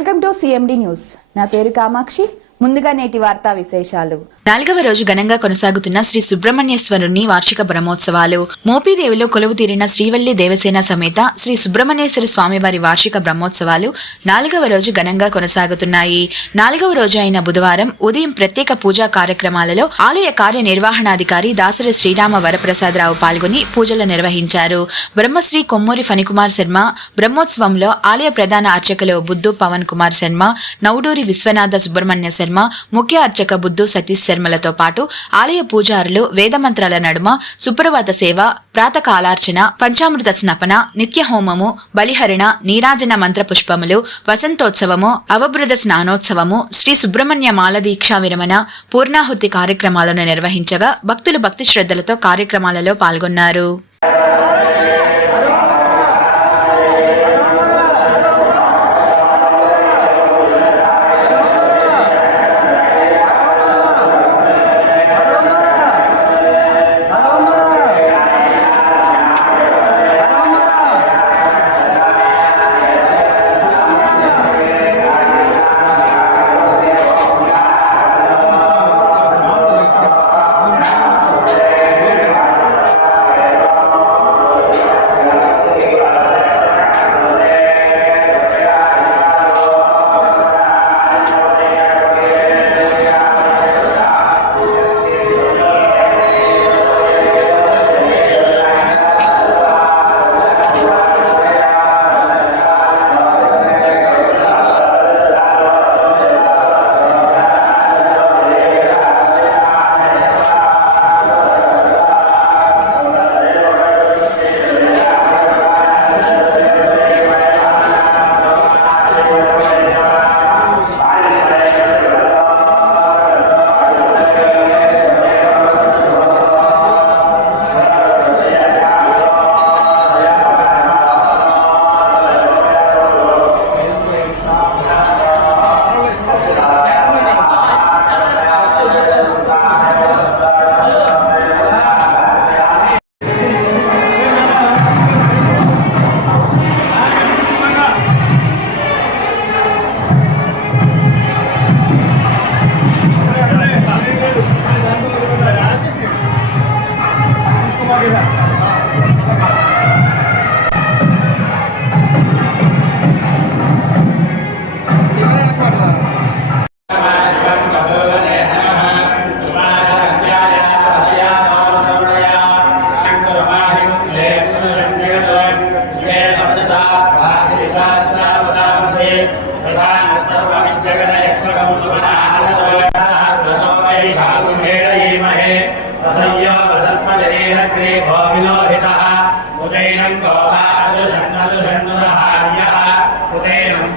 Welcome to CMD news. నా పేరు కామాక్షి. ముందుగా నేటి వార్తా విశేషాలు. 4వ రోజు ఘనంగా కొనసాగుతున్న శ్రీ సుబ్రహ్మణ్యేశ్వరుని వార్షిక బ్రహ్మోత్సవాలు. మోపిదేవిలో కొలువు తీరిన శ్రీవల్లి దేవసేన సమేత శ్రీ సుబ్రహ్మణ్యేశ్వర స్వామివారి వార్షిక బ్రహ్మోత్సవాలు 4వ రోజు ఘనంగా కొనసాగుతున్నాయి. 4వ రోజు అయిన బుధవారం ఉదయం ప్రత్యేక పూజా కార్యక్రమాలలో ఆలయ కార్యనిర్వహణాధికారి దాసరి శ్రీరామ వరప్రసాదరావు పాల్గొని పూజలు నిర్వహించారు. బ్రహ్మశ్రీ కొమ్మూరి ఫణికుమార్ శర్మ బ్రహ్మోత్సవంలో ఆలయ ప్రధాన అర్చకులు బుద్ధు పవన్ కుమార్ శర్మ, నౌడూరి విశ్వనాథ సుబ్రహ్మణ్య శర్మ, ముఖ్య అర్చక బుద్ధు సతీష్ శర్మలతో పాటు ఆలయ పూజారులు వేదమంత్రాల నడుమ సుప్రభాత సేవ, ప్రాతకాలార్చన, పంచామృత స్నపన, నిత్య హోమము, బలిహరణ, నీరాజన మంత్ర పుష్పములు, వసంతోత్సవము, అవబృధ స్నానోత్సవము, శ్రీ సుబ్రహ్మణ్య మాల దీక్షా విరమణ, పూర్ణాహుతి కార్యక్రమాలను నిర్వహించగా భక్తులు భక్తి శ్రద్ధలతో కార్యక్రమాలలో పాల్గొన్నారు.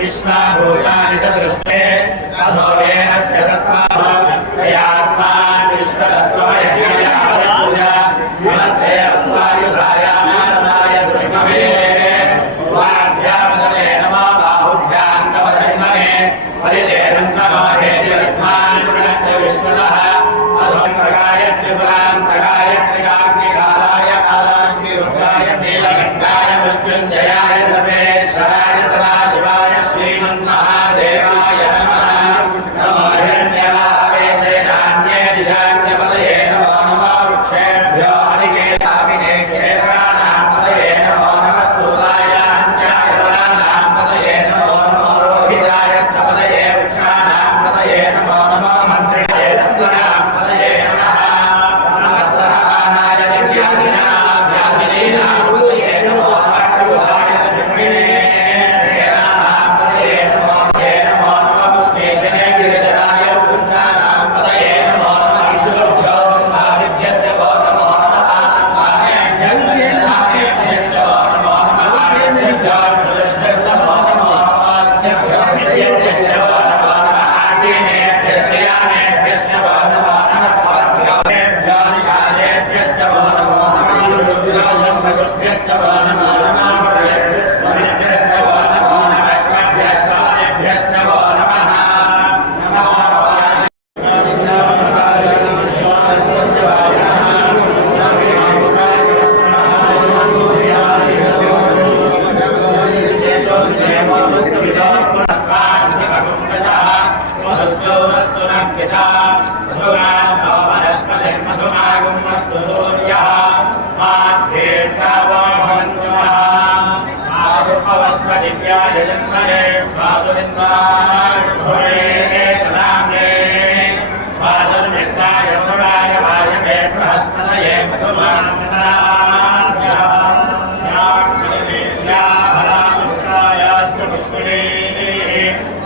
विश्वाभूतानि च दृष्टे अधोरेणस्य सत्त्वास्मान् विश्वतस्त्वमयश्चयावरिपूजा नमस्ते अस्मायुधाय नारदाय दृष्णवे वाभ्यामदले नमो बाहुभ्यां तव धन्मने परिदेरन्नमो हेतिरस्मान् प्रणत्य विश्वतः अधोम्रगाय त्रिपुरान्तकाय त्रिकाग्निकालाय कालाग्निरुद्राय नीलकण्ठाय मृत्युञ्जयाय सर्वेश्वराय सदाशिवाय श्रीमन्महादेवाय नमः। नमो हिरण्यवाहवेशेनान्ये दिशान्यपतये नमो नमो वृक्षेभ्यो हरिकेशाभिने क्षेत्राणां पतये नमो नमः स्थूलाय अन्याय वराणां पतये नमो नमो रोहिताय स्तपतये वृक्षाणां पतये नमो नमो मन्त्रिणे सत्त्वनां पतये नमः। नमः सहमानाय दिव्यादिनां व्याधिनीनां पतये नमो नमः जन्मिणे मधुजौरस्तु नक्षिता मधुरान्नो वनस्पतिर्मधुमागुमस्तु सूर्यः माध्येर्धावो भवन्तु नः आरुपवस्वदिव्याय जन्मने स्वादुरिन्द्राय स्वरे तनाम्ने स्वादुर्मित्राय मधुराय वायवे बृहस्पतये मधुमानमनाय याग्निर्याभरामुष्टायाश्च पुष्पिणे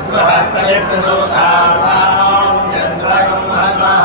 बृहस्पति प्रसूतास्तां चन्द्रगं हसः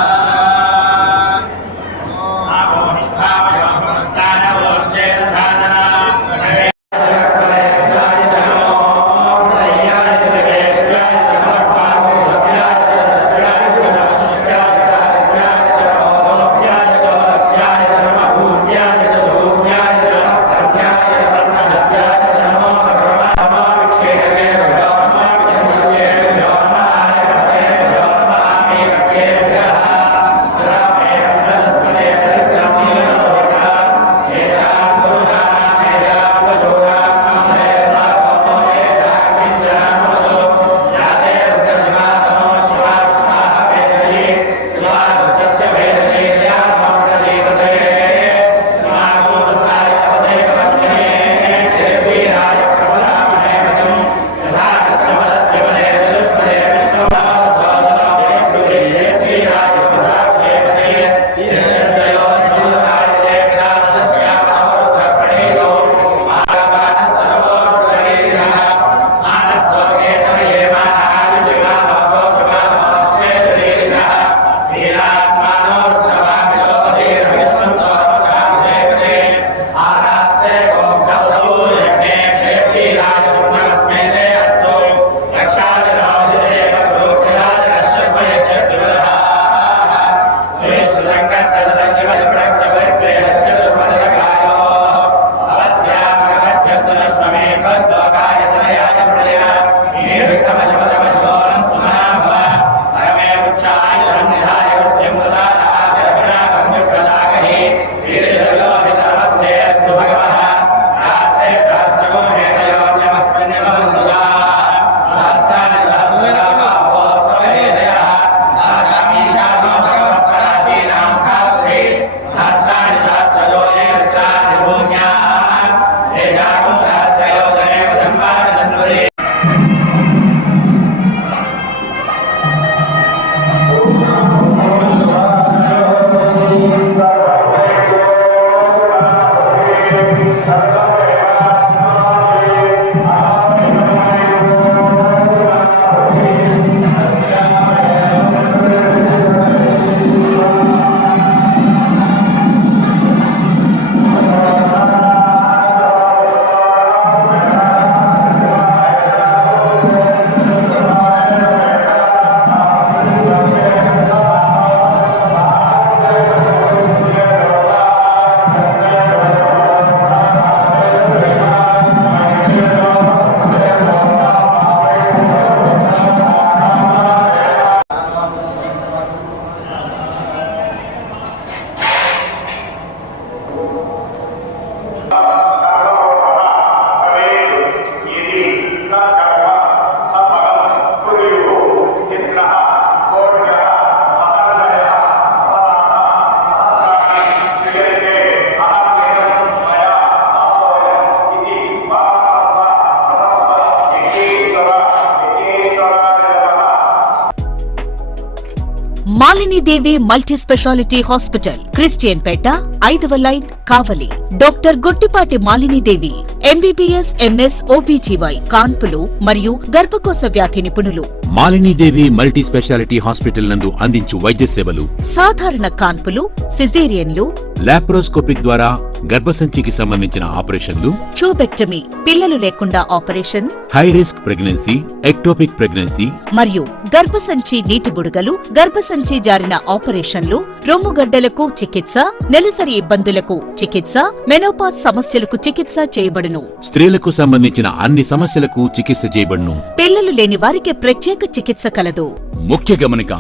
Malinidevi multi speciality hospital, Christian Pet, 5వ line, Kavali. Doctor Gottipati Malinidevi, MBBS, MS, OBGY, కాన్పులు మరియు గర్భకోశ వ్యాధి నిపుణులు. మాలినీదేవి మల్టీ స్పెషాలిటీ హాస్పిటల్ నందు అందించు వైద్య సేవలు: సాధారణ కాన్పులు, సిజేరియన్లు, లాప్రోస్కోపిక్ ద్వారా గర్భసంచికి సంబంధించిన ఆపరేషన్లు, ట్యూబెక్టమీ, పిల్లలు లేకుండా operation, high risk pregnancy, ectopic pregnancy మరియు గర్భసంచి నీటి బుడగలు, గర్భసంచి జారిన ఆపరేషన్లు, రొమ్ముగడ్డలకు చికిత్స, నెలసరి ఇబ్బందులకు చికిత్స, మెనోపాజ్ సమస్యలకు చికిత్స చేయబడును. స్త్రీలకు సంబంధించిన అన్ని సమస్యలకు చికిత్స చేయబడును. పిల్లలు లేని వారికి ప్రత్యేక చికిత్స కలదు. ముఖ్య గమనిక: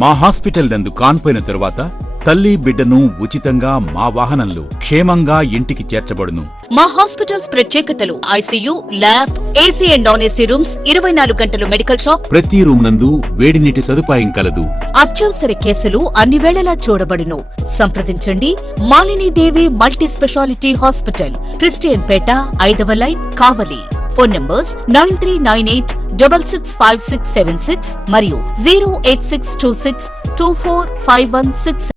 మా హాస్పిటల్ నందు కాన్పోయిన తరువాత తల్లి బిడ్డను ఉచితంగా మా వాహనంలో క్షేమంగా ఇంటికి చేర్చబడును. మా హాస్పిటల్స్ ప్రత్యేకతలు: ICU, lab, AC and non AC rooms, 24 గంటలు మెడికల్ షాప్, ప్రతి రూమ్ నందు వేడి నీటి సదుపాయం కలదు. అత్యవసర కేసులు అన్ని వేళలా చూడబడును. సంప్రదించండి మాలిని దేవి multi speciality hospital, Christian Pet, 5వ లైన్, కావలి. ఫోన్ నంబర్స్ 9398665676 మరియు 08626245166.